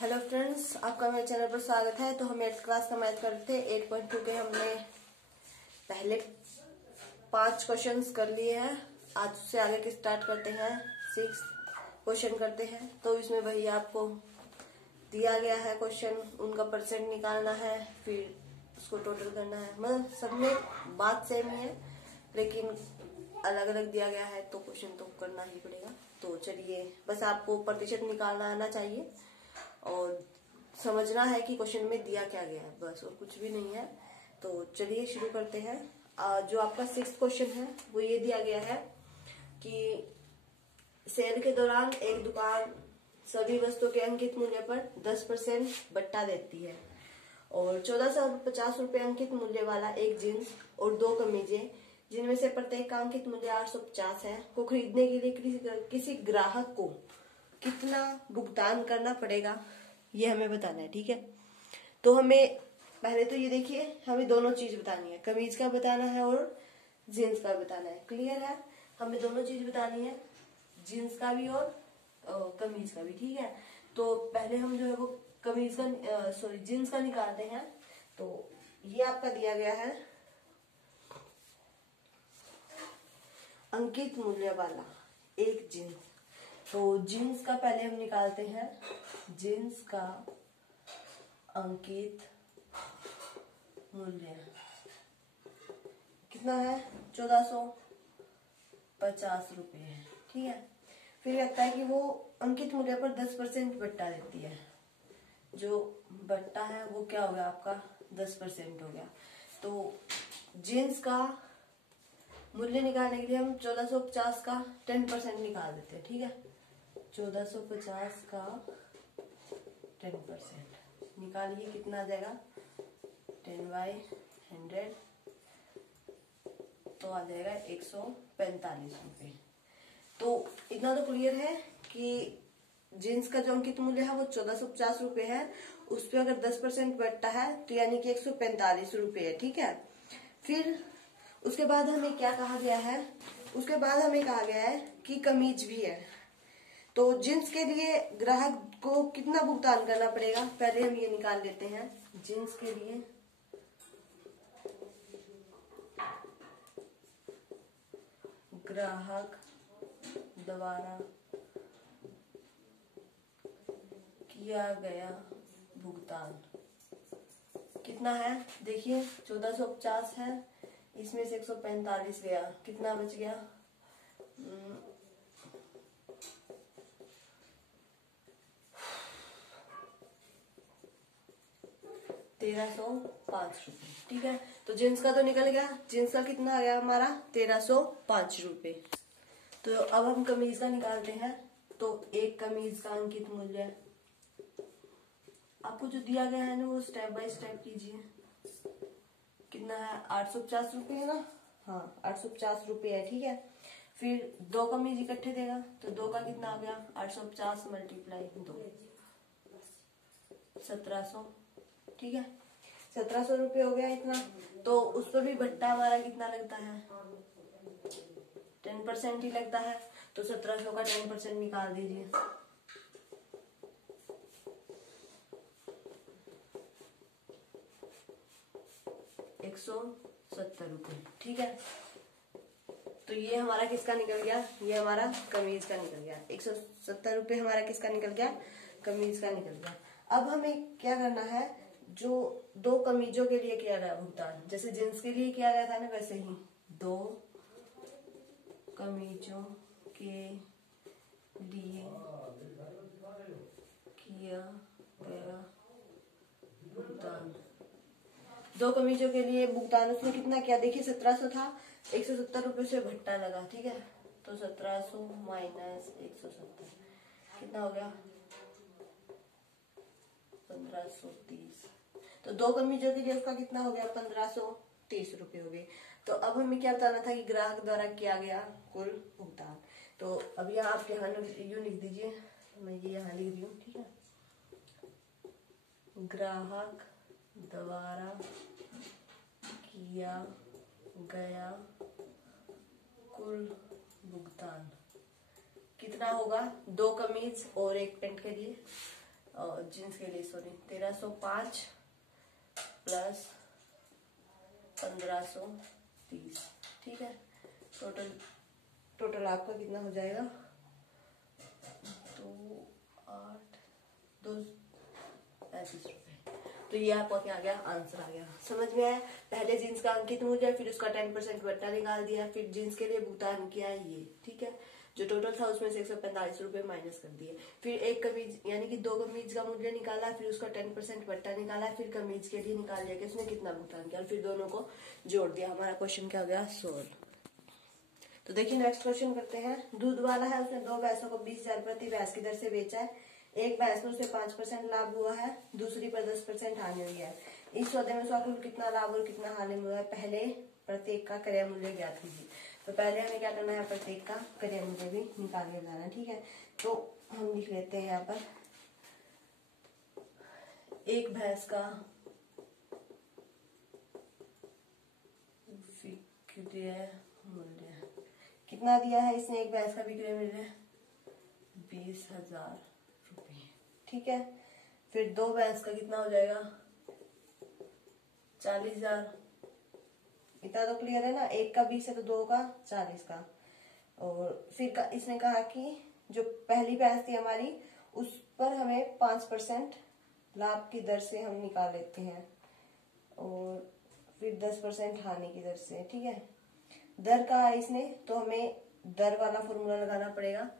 Hello friends, आपका मेरे channel पर स्वागत है। तो हम 8th क्लास का मैथ करते थे। 8.2 के हमने पहले 5 क्वेश्चंस कर लिए हैं। आज से आगे के स्टार्ट करते हैं। 6 क्वेश्चन करते हैं। तो इसमें वही आपको दिया गया है क्वेश्चन, उनका परसेंट निकालना है, फिर उसको टोटल करना है। मतलब सब में बात सेम ही है, लेकिन अलग अलग दिया गया है तो क्वेश्चन तो करना ही पड़ेगा। तो चलिए, बस आपको प्रतिशत निकालना आना चाहिए और समझना है कि क्वेश्चन में दिया क्या गया है, बस, और कुछ भी नहीं है। तो चलिए शुरू करते हैं। जो आपका 6th क्वेश्चन है वो ये दिया गया है कि सेल के दौरान एक दुकान सभी वस्तुओं के अंकित मूल्य पर 10% बट्टा देती है और 1450 रुपए अंकित मूल्य वाला एक जींस और 2 कमीजें, जिनमें से प्रत्येक का अंकित मूल्य 850 है, को खरीदने के लिए किसी ग्राहक को कितना भुगतान करना पड़ेगा, ये हमें बताना है। ठीक है, तो हमें पहले तो ये देखिए, हमें दोनों चीज बतानी है, कमीज का बताना है और जीन्स का बताना है। क्लियर है? हमें दोनों चीज बतानी है, जीन्स का भी और कमीज का भी। ठीक है, तो पहले हम जो है वो कमीज का जीन्स का निकालते हैं। तो ये आपका दिया गया है अंकित मूल्य वाला एक जीन्स। तो जीन्स का पहले हम निकालते हैं। जीन्स का अंकित मूल्य कितना है? 1450 रुपए है। ठीक है, फिर लगता है कि वो अंकित मूल्य पर 10% बट्टा देती है। जो बट्टा है वो क्या हो गया आपका? 10% हो गया। तो जीन्स का मूल्य निकालने के लिए हम 1450 का 10% निकाल देते हैं। ठीक है, 1450 का 10% निकालिए, कितना आ जाएगा? 10/100, तो आ जाएगा 145 रुपए। तो इतना तो क्लियर है कि जींस का जो अंकित मूल्य है वो 1450 रुपए है, उस पर अगर 10% बढ़ता है तो यानी कि 145 रुपए है। ठीक है, फिर उसके बाद हमें क्या कहा गया है? उसके बाद हमें कहा गया है कि कमीज भी है। तो जींस के लिए ग्राहक को कितना भुगतान करना पड़ेगा, पहले हम ये निकाल लेते हैं। जींस के लिए ग्राहक द्वारा किया गया भुगतान कितना है? देखिए, 1450 है, इसमें से 145 गया, कितना बच गया? 1305 रुपए। ठीक है, तो जींस का तो निकल गया। जींस का कितना आ गया हमारा? 1305 रुपए। तो अब हम कमीज का निकालते हैं। तो एक कमीज का अंकित मूल्य आपको जो दिया गया है ना, वो स्टेप बाय स्टेप कीजिए। कितना है? 850 रुपए है ना? हाँ, 850 रुपए है। ठीक है, फिर 2 कमीज इकट्ठे देगा, तो 2 का कितना आ गया? 850 मल्टीप्लाई 2, 1700। ठीक है, 1700 रुपये हो गया इतना। तो उस पर भी भट्टा हमारा कितना लगता है? 10% ही लगता है। तो 1700 का 10% निकाल दीजिए। 170 रुपये। ठीक है, तो ये हमारा किसका निकल गया? ये हमारा कमीज का निकल गया। 170 रुपये हमारा किसका निकल गया? कमीज का निकल गया। अब हमें क्या करना है? जो 2 कमीजों के लिए किया गया भुगतान, जैसे जींस के लिए किया गया था ना, वैसे ही 2 कमीजों के लिए किया गया भुगतान। 2 कमीजों के लिए भुगतान उसने कितना किया? देखिए, 1700 था, 170 रुपये से भट्टा लगा। ठीक है, तो 1700 माइनस 170 कितना हो गया? 1530। तो 2 कमीजों के लिए उसका कितना हो गया? 1530 रुपये हो गए। तो अब हमें क्या बताना था कि ग्राहक द्वारा किया गया कुल भुगतान। तो अब यहाँ आप यहाँ यूं लिख दीजिए, मैं ये यहाँ लिख रही हूँ। ठीक है, ग्राहक द्वारा किया गया कुल भुगतान कितना होगा? 2 कमीज और 1 पैंट के लिए और जीन्स के लिए सॉरी 1305 प्लस 1530, ठीक है। टोटल आपका कितना हो जाएगा, 2,8,235 रुपये। तो ये आपका क्या आ गया, आंसर आ गया। समझ में आया? पहले जीन्स का अंकित मूल्य, फिर उसका 10% बट्टा निकाल दिया, फिर जीन्स के लिए भुगतान किया ये, ठीक है। जो टोटल था उसमें से 145 रुपये माइनस कर दिए। फिर एक कमीज यानी कि 2 कमीज का मूल्य निकाला, फिर उसका 10% बट्टा निकाला, फिर कमीज के लिए निकाल लिया कि उसने कितना भुगतान किया, फिर दोनों को जोड़ दिया। हमारा क्वेश्चन क्या हो गया, सोल्व। तो देखिए नेक्स्ट क्वेश्चन करते हैं। दूध वाला है, उसने 2 भैंसों को 20,000 प्रति भैंस की दर से बेचा है। एक भैंस में उसे 5% लाभ हुआ है, दूसरी पर 10% हानि हुई है। इस सौदे में उसका कुल कितना लाभ और कितना हानि हुआ है, पहले प्रत्येक का क्रय मूल्य ज्ञात कीजिए। तो पहले हमें क्या करना है, प्रत्येक का क्रय मूल्य भी निकाल के लाना, ठीक है। तो हम लिख लेते हैं यहाँ पर एक भैंस का विक्रय मूल्य कितना दिया है इसने, एक भैंस का विक्रय मूल्य 20,000 रुपये, ठीक है। फिर 2 भैंस का कितना हो जाएगा, 40,000। इतना तो क्लियर है ना, एक का 20 है तो 2 का 40 का। और फिर इसने कहा कि जो पहली भैंस थी हमारी, उस पर हमें 5% लाभ की दर से हम निकाल लेते हैं, और फिर 10% हानि की दर से, ठीक है। दर कहा है इसने, तो हमें दर वाला फॉर्मूला लगाना पड़ेगा।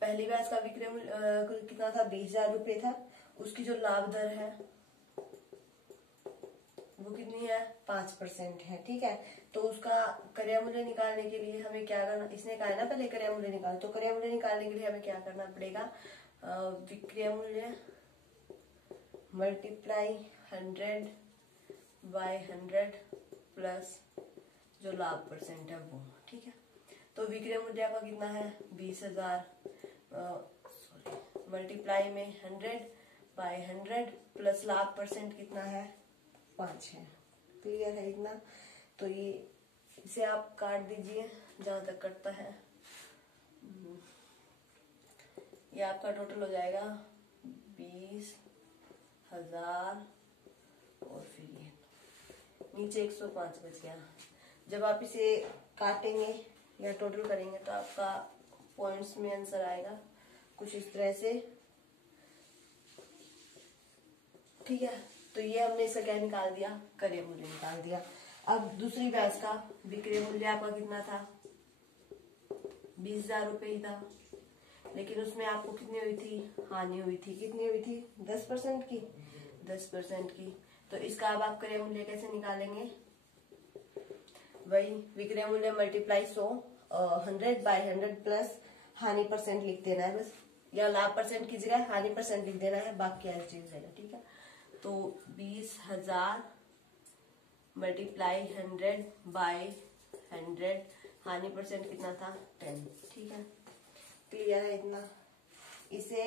पहली भैंस का विक्रय मूल्य कितना था, 20,000 रुपये था। उसकी जो लाभ दर है वो कितनी है, 5% है, ठीक है। तो उसका क्रय मूल्य निकालने के लिए हमें क्या करना, इसने कहा है ना पहले क्रय मूल्य निकाल, तो क्रय मूल्य निकालने के लिए हमें क्या करना पड़ेगा, विक्रय मूल्य मल्टीप्लाई 100/100 प्लस जो लाभ परसेंट है वो, ठीक है। तो विक्रय मूल्य का कितना है, 20,000 मल्टीप्लाई में 100/100 प्लस लाभ परसेंट कितना है, 5 है। क्लियर है इतना? तो ये इसे आप काट दीजिए जहां तक कटता है। ये आपका टोटल हो जाएगा 20,000 और फिर ये नीचे 105 बच गया। जब आप इसे काटेंगे या टोटल करेंगे तो आपका पॉइंट्स में आंसर आएगा कुछ इस तरह से, ठीक है। तो ये हमने इसका क्या निकाल दिया, क्रय मूल्य निकाल दिया। अब दूसरी भैंस का विक्रय मूल्य आपका कितना था, 20,000 रुपये ही था, लेकिन उसमें आपको कितनी हुई थी, हानि हुई थी। कितनी हुई थी, 10% की, 10% की। तो इसका अब आप क्रय मूल्य कैसे निकालेंगे, वही विक्रय मूल्य मल्टीप्लाई 100/100 प्लस हानि परसेंट लिख देना है बस, या लाभ परसेंट की जगह हानि परसेंट लिख देना है, बाकी ऐसी चीज रहेगा, ठीक है। तो 20,000 मल्टीप्लाई 100/100, हानि परसेंट कितना था, 10, ठीक है। क्लियर है इतना? इसे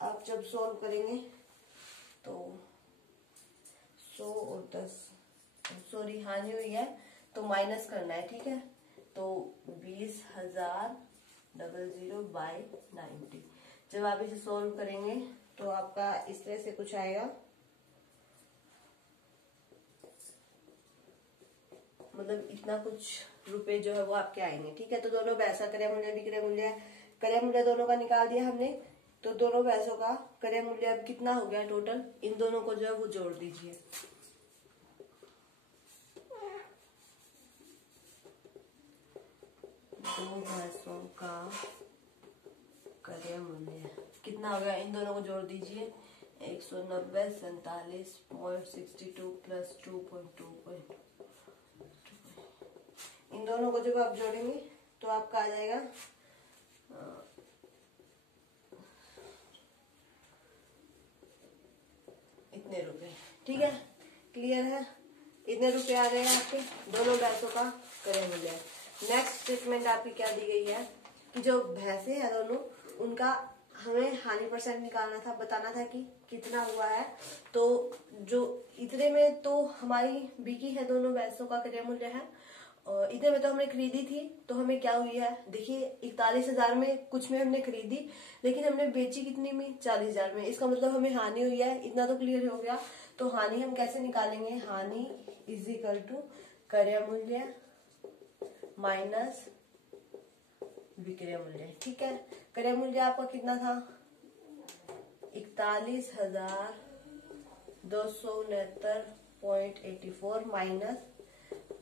आप जब सॉल्व करेंगे तो 100 और 10, सॉरी हानि हुई है तो माइनस करना है, ठीक है। तो 20,000/90, जब आप इसे सॉल्व करेंगे तो आपका इस तरह से कुछ आएगा, मतलब इतना कुछ रुपए जो है वो आपके आएंगे, ठीक है। तो दोनों भैंसा क्रय मूल्य विक्रय मूल्य, क्रय मूल्य दोनों का निकाल दिया हमने। तो दोनों भैंसों का क्रय मूल्य अब कितना हो गया टोटल, इन दोनों को जो है वो जोड़ दीजिए। दो भैंसों का क्रय मूल्य कितना हो गया, इन दोनों को जोड़ दीजिए। 190,47.62 प्लस 2.2, इन दोनों को जब आप जोड़ेंगे तो आपका आ जाएगा इतने रुपए, ठीक है। क्लियर है? इतने रुपए आ गए आपके दोनों भैंसों का क्रय मूल्य। नेक्स्ट स्टेटमेंट आपकी क्या दी गई है कि जो भैंसे हैं दोनों, उनका हमें हानि परसेंट निकालना था, बताना था कि कितना हुआ है। तो जो इतने में तो हमारी बिकी है दोनों भैंसों का क्रय मूल्य है, और इतने में तो हमने खरीदी थी, तो हमें क्या हुई है, देखिए 41,000 में कुछ में हमने खरीदी, लेकिन हमने बेची कितनी में, 40,000 में। इसका मतलब हमें हानि हुई है, इतना तो क्लियर हो गया। तो हानि हम कैसे निकालेंगे, हानि इज इक्वल टू क्रय मूल्य माइनस विक्रय मूल्य। ठीक है, क्रय मूल्य आपका कितना था, 41,269.84 माइनस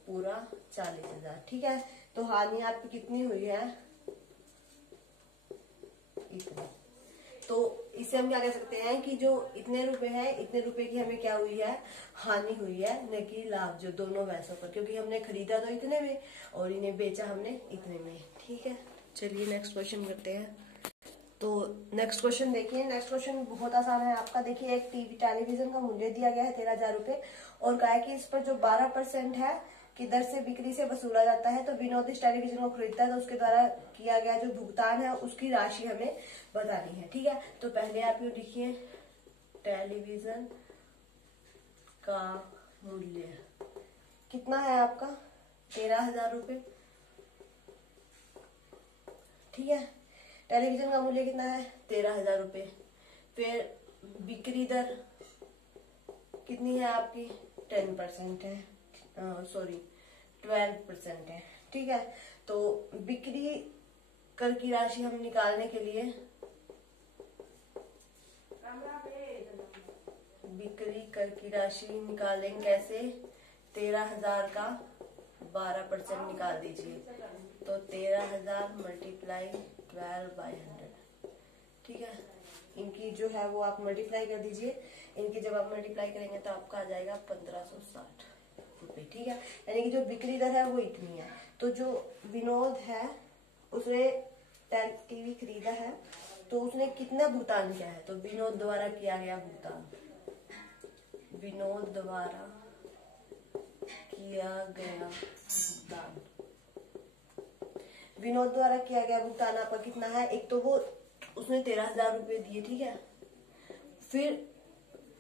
पूरा 40,000। ठीक है, तो हानि आपकी कितनी हुई है, इतनी। तो इससे हम क्या कह सकते हैं कि जो इतने रुपए हैं, इतने रुपए की हमें क्या हुई है, हानि हुई है, न कि लाभ, जो दोनों वैसों पर, क्योंकि हमने खरीदा तो इतने में और इन्हें बेचा हमने इतने में। ठीक है, चलिए नेक्स्ट क्वेश्चन करते हैं। तो नेक्स्ट क्वेश्चन देखिए, नेक्स्ट क्वेश्चन बहुत आसान है आपका। देखिए, एक टेलीविजन का मूल्य दिया गया है 13,000 रुपए और कहा है कि इस पर जो 12% है की दर से बिक्री से वसूला जाता है। तो विनोद इस टेलीविजन को खरीदता है, तो उसके द्वारा किया गया जो भुगतान है उसकी राशि हमें बतानी है। ठीक है, तो पहले आप ये लिखिए, टेलीविजन का मूल्य कितना है आपका, 13,000 रुपए। ठीक है, टेलीविजन का मूल्य कितना है, 13,000 रुपए। फिर बिक्री दर कितनी है आपकी, 10% है, सॉरी 12% है। ठीक है, तो बिक्री कर की राशि हम निकालने के लिए, बिक्री कर की राशि निकालेंगे कैसे, 13,000 का 12% निकाल दीजिए, तो 13,000 मल्टीप्लाई 12/100। ठीक है, इनकी जो है वो आप मल्टीप्लाई कर दीजिए। इनकी जब आप मल्टीप्लाई करेंगे तो आपका आ जाएगा 1560 रुपए। ठीक है, यानी कि जो बिक्री दर है वो इतनी है। तो जो विनोद है उसने टीवी खरीदा है, तो उसने कितना भुगतान किया है, तो विनोद द्वारा किया गया भुगतान, विनोद द्वारा किया गया भुगतान, विनोद द्वारा किया गया भुगतान आपका कितना है, एक तो वो उसने 13,000 रुपये दिए। ठीक है, फिर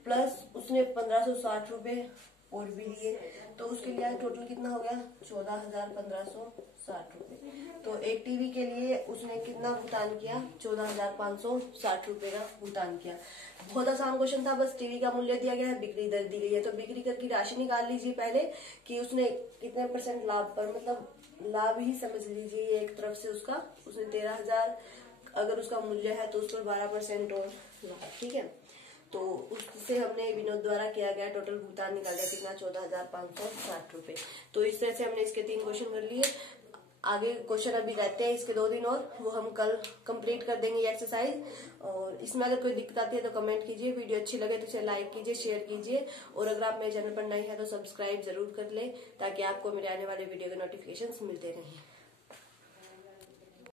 प्लस उसने 1560 रुपये और भी दिए, तो उसके लिए टोटल कितना हो गया, 14,1560 रुपये। तो एक टीवी के लिए उसने कितना भुगतान किया, 14,560 रुपये का भुगतान किया। बहुत आसान क्वेश्चन था, बस टीवी का मूल्य दिया गया है, बिक्री दर दी गई है, तो बिक्री कर की राशि निकाल लीजिए पहले कि उसने कितने % लाभ पर, मतलब लाभ ही समझ लीजिए एक तरफ से उसका, उसने 13,000 अगर उसका मूल्य है तो उस पर 12% और लाभ। ठीक है, तो उससे हमने विनोद द्वारा किया गया टोटल भुगतान निकाल लिया, कितना, 14,560 रुपए। तो इस तरह से हमने इसके 3 क्वेश्चन कर लिए। आगे क्वेश्चन अभी रहते हैं इसके 2 दिन और, वो हम कल कंप्लीट कर देंगे ये एक्सरसाइज। और इसमें अगर कोई दिक्कत आती है तो कमेंट कीजिए, वीडियो अच्छी लगे तो इसे लाइक कीजिए, शेयर कीजिए, और अगर आप मेरे चैनल पर नए हैं तो सब्सक्राइब जरूर कर लें, ताकि आपको मेरे आने वाले वीडियो के नोटिफिकेशन मिलते रहें।